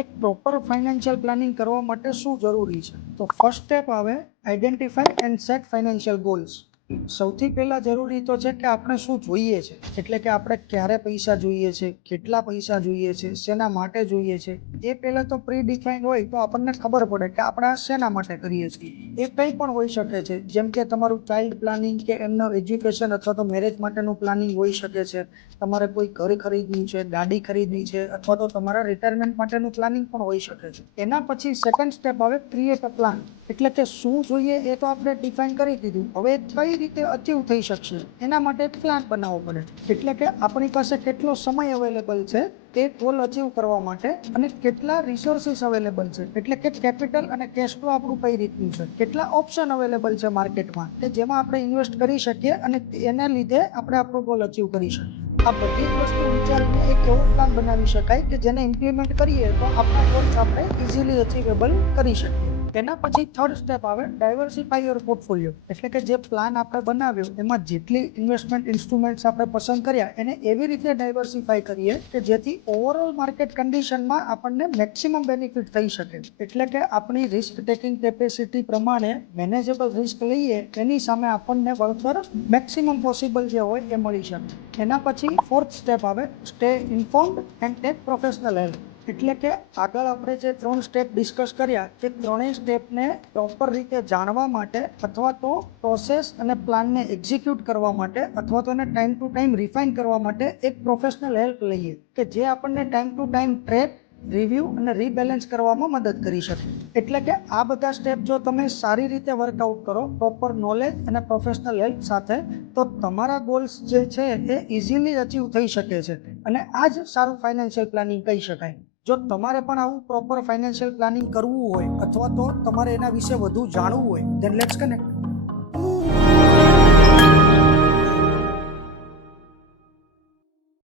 એક proper financial planning કરવા માટે શું જરૂરી છે? તો ફર્સ્ટ સ્ટેપ આવે identify and set financial goals. સૌથી પહેલાં જરૂરી તો છે કે આપણે શું જોઈએ છે, એટલે કે આપણે ક્યારે પૈસા જોઈએ છે, કેટલા પૈસા જોઈએ છે, શેના માટે જોઈએ છે. એ પહેલાં તો પ્રી ડિફાઇન્ડ હોય તો આપણને ખબર પડે કે આપણે આ શેના માટે કરીએ છીએ. એ કંઈ પણ હોઈ શકે છે, જેમ કે તમારું ચાઇલ્ડ પ્લાનિંગ કે એમનું એજ્યુકેશન અથવા તો મેરેજ માટેનું પ્લાનિંગ હોઈ શકે છે. તમારે કોઈ ઘર ખરીદવું છે, ગાડી ખરીદવી છે, અથવા તો તમારા રિટાયરમેન્ટ માટેનું પ્લાનિંગ પણ હોઈ શકે છે. એના પછી સેકન્ડ સ્ટેપ આવે ક્રિએટ અ પ્લાન. એટલે કે શું જોઈએ એ તો આપણે ડિફાઇન કરી દીધું. હવે કઈ રીતે અચીવ થઈ શકશે એના માટે એક પ્લાન બનાવવો પડે. એટલે કે આપણી પાસે કેટલો સમય અવેલેબલ છે તે ગોલ અચીવ કરવા માટે, અને કેટલા રિસોર્સિસ અવેલેબલ છે, એટલે કે કેપિટલ અને કેશ ફ્લો આપણું કઈ રીતનું છે, કેટલા ઓપ્શન અવેલેબલ છે માર્કેટમાં કે જેમાં આપણે ઇન્વેસ્ટ કરી શકીએ અને એના લીધે આપણે આપણો ગોલ અચીવ કરી શકીએ. આ બધી જ વસ્તુ વિચારીને એક એવો પ્લાન બનાવી શકાય કે જેને ઇમ્પ્લિમેન્ટ કરીએ તો આપણા ગોલ્સ આપણે ઇઝીલી અચીવેબલ કરી શકીએ. એના પછી થર્ડ સ્ટેપ આવે ડાયવર્સિફાઈ યોર પોર્ટફોલિયો. એટલે કે જે પ્લાન આપણે બનાવ્યો એમાં જેટલી ઇન્વેસ્ટમેન્ટ ઇન્સ્ટ્રુમેન્ટ્સ આપણે પસંદ કર્યા એને એવી રીતે ડાયવર્સિફાઈ કરીએ કે જેથી ઓવરઓલ માર્કેટ કન્ડિશનમાં આપણને મેક્સિમમ બેનિફિટ થઈ શકે. એટલે કે આપણી રિસ્ક ટેકિંગ કેપેસિટી પ્રમાણે મેનેજેબલ રિસ્ક લઈએ એની સામે આપણને વળતર મેક્સિમમ પોસિબલ જે હોય એ મળી શકે. એના પછી ફોર્થ સ્ટેપ આવે stay informed and take professional help. એટલે કે આગળ આપણે જે 3 સ્ટેપ ડિસ્કસ કર્યા તે ત્રણેય સ્ટેપને પ્રોપર રીતે જાણવા માટે અથવા તો પ્રોસેસ અને પ્લાનને એક્ઝિક્યુટ કરવા માટે અથવા તો એને ટાઈમ ટુ ટાઈમ રિફાઇન કરવા માટે એક પ્રોફેશનલ હેલ્પ લઈએ કે જે આપણને time to time track, review અને રીબેલેન્સ કરવામાં મદદ કરી શકે. એટલે કે આ બધા સ્ટેપ જો તમે સારી રીતે વર્કઆઉટ કરો પ્રોપર નોલેજ અને પ્રોફેશનલ હેલ્પ સાથે, તો તમારા ગોલ્સ જે છે એ ઇઝીલી અચીવ થઈ શકે છે. અને આ જ સારું ફાઇનાન્શિયલ પ્લાનિંગ કહી શકાય. જો તમારે પણ આવું પ્રોપર ફાઇનાન્શિયલ પ્લાનિંગ કરવું હોય અથવા તો તમારે એના વિશે વધુ જાણવું હોય, ધેન લેટ્સ કનેક્ટ.